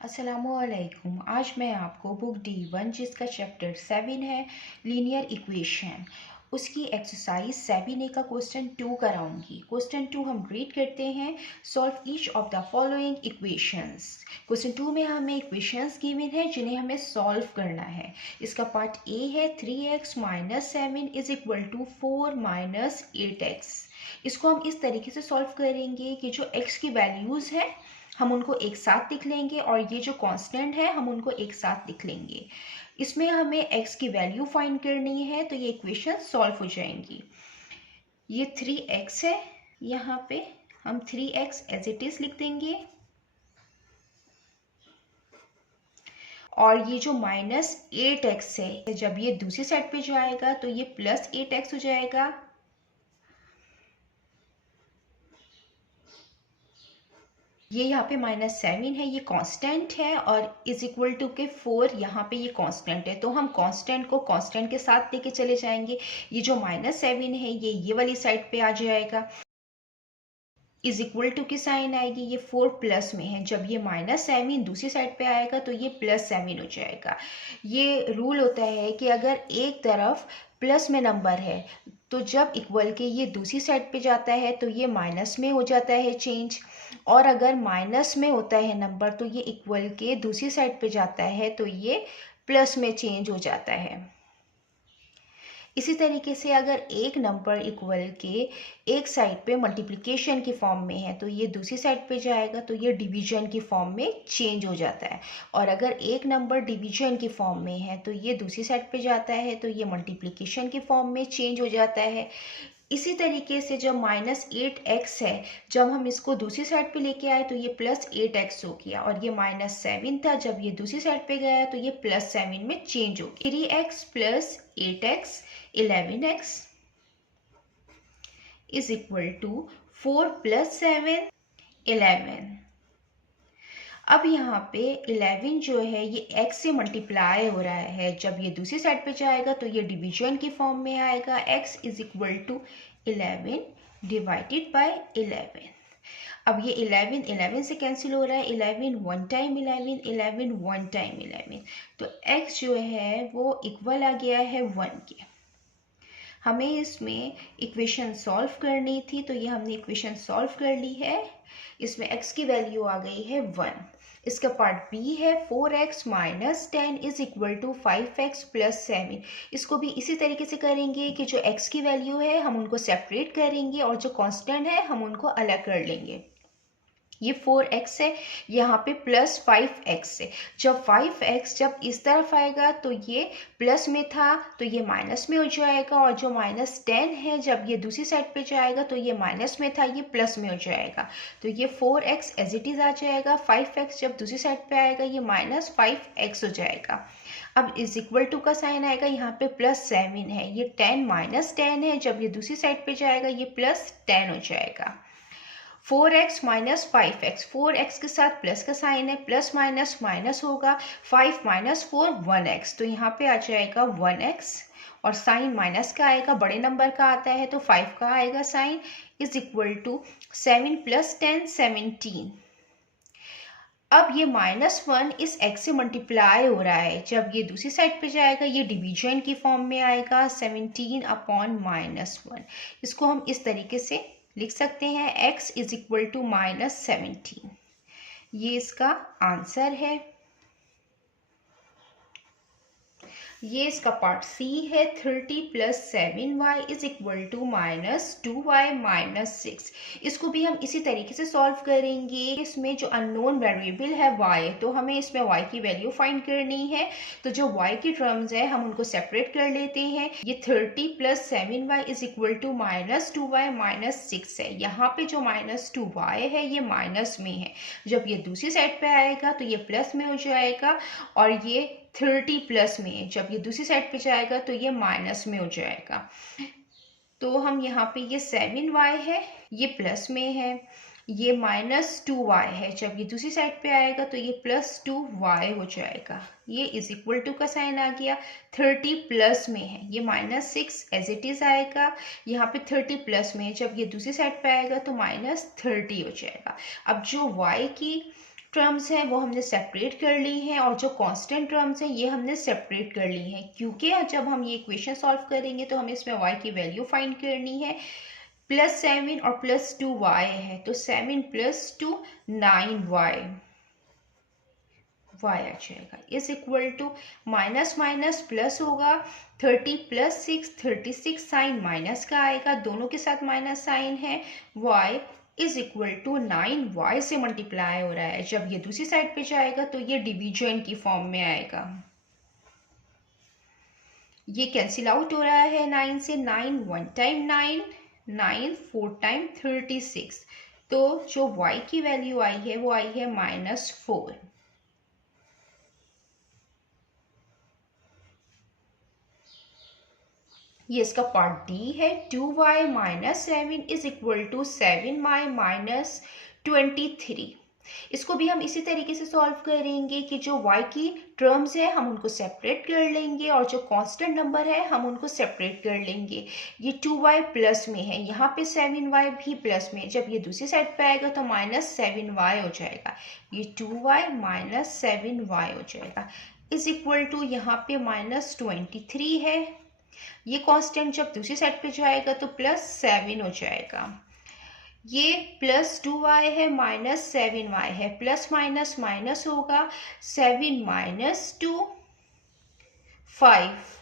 अस्सलामुअलैकुम। आज मैं आपको बुक D1 जिसका चैप्टर 7 है लीनियर इक्वेशन, उसकी एक्सरसाइज 7A का क्वेश्चन 2 कराऊंगी। क्वेश्चन 2 हम रीड करते हैं। Solve each of the following equations. Question 2 में हमें इक्वेशंस गिवन है जिन्हें हमें सॉल्व करना है। इसका पार्ट ए है 3x - 7 is equal to 4 - 8x। इसको हम इस तरीके से सॉल्व करेंगे कि जो x की वैल्यूज़ हैं हम उनको एक साथ लिख लेंगे और ये जो कांस्टेंट है हम उनको एक साथ लिख लेंगे। इसमें हमें x की वैल्यू फाइंड करनी है तो ये इक्वेशन सॉल्व हो जाएंगी। ये 3x है, यहाँ पे हम 3x एज इट इज लिख देंगे और ये जो -8x है जब ये दूसरी साइड पे जाएगा तो ये +8x हो जाएगा। ये यहाँ पे -7 है, ये कांस्टेंट है और इज इक्वल टू के 4 यहाँ पे ये कांस्टेंट है तो हम कांस्टेंट को कांस्टेंट के साथ लेके चले जाएंगे। ये जो -7 है ये वाली साइड पे आ जाएगा। इज इक्वल टू की साइन आएगी, ये 4 प्लस में है। जब ये -7 दूसरी साइड पे आएगा तो ये +7 हो जाएगा। ये रूल होता है कि अगर एक तरफ प्लस में नंबर है तो जब इक्वल के ये दूसरी साइड पे जाता है तो ये माइनस में हो जाता है चेंज, और अगर माइनस में होता है नंबर तो ये इक्वल के दूसरी साइड पे जाता है तो ये प्लस में चेंज हो जाता है। इसी तरीके से अगर एक नंबर इक्वल के एक साइड पे मल्टीप्लिकेशन की फॉर्म में है तो ये दूसरी साइड पे जाएगा तो ये डिवीजन की फॉर्म में चेंज हो जाता है, और अगर एक नंबर डिवीजन की फॉर्म में है तो ये दूसरी साइड पे जाता है तो ये मल्टीप्लिकेशन की फॉर्म में चेंज हो जाता है। इसी तरीके से जब -8x है, जब हम इसको दूसरी साइड पे लेके आए तो ये +8x हो गया, और ये -7 था जब ये दूसरी साइड पे गया तो ये +7 में चेंज हो गया। 3x + 8x 11x is equal to 4 + 7 11। अब यहाँ पे 11 जो है ये x से मल्टीप्लाई हो रहा है, जब ये दूसरी साइड पे जाएगा तो ये डिवीजन की फॉर्म में आएगा। x is equal to 11 divided by 11। अब ये 11 से कैंसिल हो रहा है, 11 1 टाइम 11, 11 1 टाइम 11, तो x जो है वो इक्वल आ गया है 1 के। हमें इसमें इक्वेशन सॉल्व करनी थी तो ये हमने इक्वेशन सॉल्व कर ली है। इसमें x की वैल्यू आ गई है 1। इसका पार्ट b है 4x - 10 is equal to 5x + 7। इसको भी इसी तरीके से करेंगे कि जो x की वैल्यू है हम उनको सेपरेट करेंगे और जो कांस्टेंट है हम उनको अलग कर लेंगे। ये 4x है, यहाँ पे +5x है। जब 5x जब इस तरफ आएगा तो ये प्लस में था तो ये माइनस में हो जाएगा, और जो -10 है जब ये दूसरी साइड पे जाएगा तो ये माइनस में था ये प्लस में हो जाएगा, तो ये 4x एज इट इज़ आ जाएगा। 5x जब दूसरी साइड पे आएगा ये -5x हो जाएगा। अब इज इक्वल टू का साइन आएगा, यहाँ पे +7 है, ये 10 - 10 है, जब ये दूसरी साइड पे जाएगा ये +10 हो जाएगा। 4x - 5x, 4x के साथ प्लस का साइन है, प्लस माइनस माइनस होगा, 5 - 4 1x, तो यहाँ पे आ जाएगा 1x, और साइन माइनस का आएगा, बड़े नंबर का आता है तो 5 का आएगा साइन, इज इक्वल टू 7 + 10 17। अब ये -1 इस x से मल्टीप्लाई हो रहा है, जब ये दूसरी साइड पे जाएगा ये डिवीजन की फॉर्म में आएगा 17/-1। इसको हम इस तरीके से लिख सकते हैं, x इज इक्वल टू -17। ये इसका आंसर है। ये इसका पार्ट सी है 30 + 7y is equal to -2y - 6। इसको भी हम इसी तरीके से सॉल्व करेंगे। इसमें जो अननोन वेरिएबल है y, तो हमें इसमें y की वैल्यू फाइंड करनी है, तो जो y की टर्म्स है हम उनको सेपरेट कर लेते हैं। ये 30 + 7y is equal to -2y - 6 है। यहाँ पे जो -2y है ये माइनस में है, जब ये दूसरी साइड पे आएगा तो ये प्लस में हो जाएगा, और ये 30 प्लस में है, जब ये दूसरी साइड पे जाएगा तो ये माइनस में हो जाएगा। तो हम यहाँ पे ये 7y है ये प्लस में है, ये -2y है, जब ये दूसरी साइड पे आएगा तो ये +2y हो जाएगा। ये इज इक्वल टू का साइन आ गया, 30 प्लस में है, ये -6 एज इट इज आएगा, यहाँ पे 30 प्लस में है, जब ये दूसरी साइड पे आएगा तो -30 हो जाएगा। अब जो y की टर्म्स हैं वो हमने सेपरेट कर ली हैं और जो कांस्टेंट टर्म्स हैं ये हमने सेपरेट कर ली हैं, क्योंकि जब हम ये इक्वेशन सॉल्व करेंगे तो हमें इसमें y की वैल्यू फाइंड करनी है। +7 और +2y है, तो 7 + 2 9y आ जाएगा is equal to minus minus plus होगा। 30 + 6 36 साइन माइनस का आएगा, दोनों के साथ माइनस साइन है। y is equal to 9y से मल्टीप्लाई हो रहा है, जब ये दूसरी साइड पे जाएगा तो ये डिवीजन की फॉर्म में आएगा। ये कैंसिल आउट हो रहा है 9 से, 9 1 टाइम 9 9 4 टाइम 36, तो जो y की वैल्यू आई है वो आई है -4। ये इसका पार्ट डी है। 2y - 7 is equal to 7y - 23। इसको भी हम इसी तरीके से सॉल्व करेंगे कि जो y की टर्म्स है हम उनको सेपरेट कर लेंगे और जो कांस्टेंट नंबर है हम उनको सेपरेट कर लेंगे। ये 2y प्लस में है, यहाँ पे 7y भी प्लस में है, जब ये दूसरी साइड पे आएगा तो -7y हो जाएगा। ये 2y - 7y हो जाएगा इज इक्वल टू यहाँ पे -23 है। ये कांस्टेंट जब दूसरी साइड पे जाएगा तो +7 हो जाएगा। ये +2y है -7y है, प्लस माइनस माइनस होगा, 7 - 2 5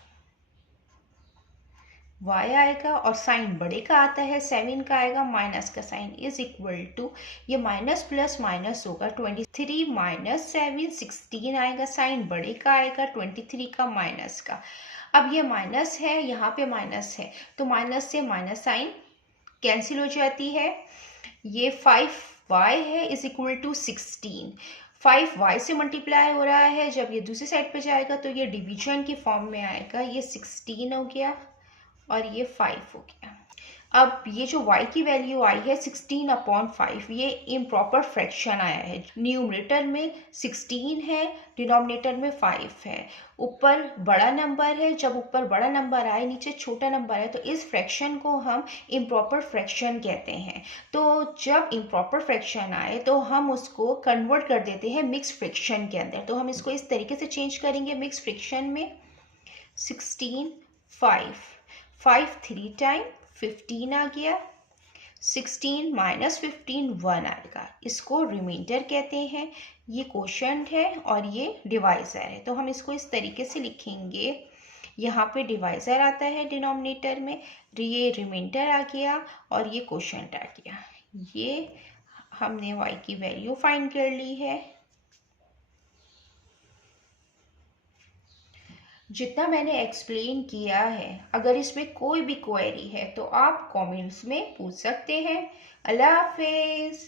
y आएगा और साइन बड़े का आता है, 7 का आएगा माइनस का साइन इज इक्वल टू, ये माइनस प्लस माइनस होगा, 23 - 7 16 आएगा, साइन बड़े का आएगा, 23 का माइनस का। अब ये माइनस है, यहाँ पे माइनस है, तो माइनस से माइनस साइन कैंसिल हो जाती है। ये 5y है इज इक्वल टू 16, 5y से मल्टीप्लाई हो रहा है, जब ये दूसरी साइड पे जाएगा तो ये डिवीजन की फॉर्म में आएगा। ये 16 हो गया और ये 5 हो गया। अब ये जो y की वैल्यू आई है 16/5, ये इम्प्रॉपर फ्रैक्शन आया है। न्यूमरेटर में 16 है, डिनोमिनेटर में 5 है। ऊपर बड़ा नंबर है, जब ऊपर बड़ा नंबर आए नीचे छोटा नंबर है तो इस फ्रैक्शन को हम इम्प्रॉपर फ्रैक्शन कहते हैं। तो जब इम्प्रॉपर फ्रैक्शन आए तो हम उसको कन्वर्ट कर देते हैं मिक्स फ्रैक्शन के अंदर। तो हम इसको इस तरीके से चेंज करेंगे मिक्स फ्रैक्शन में। 16 5 3 टाइम 15 आ गया, 16 - 15 1 आएगा, इसको रिमाइंडर कहते हैं। ये क्वोशंट है और ये डिवाइजर है, तो हम इसको इस तरीके से लिखेंगे। यहाँ पे डिवाइजर आता है डिनोमिनेटर में, ये रिमाइंडर आ गया और ये क्वोशंट आ गया। ये हमने y की वैल्यू फाइंड कर ली है। जितना मैंने एक्सप्लेन किया है, अगर इसमें कोई भी क्वेरी है तो आप कमेंट्स में पूछ सकते हैं। अल्लाह हाफिज़।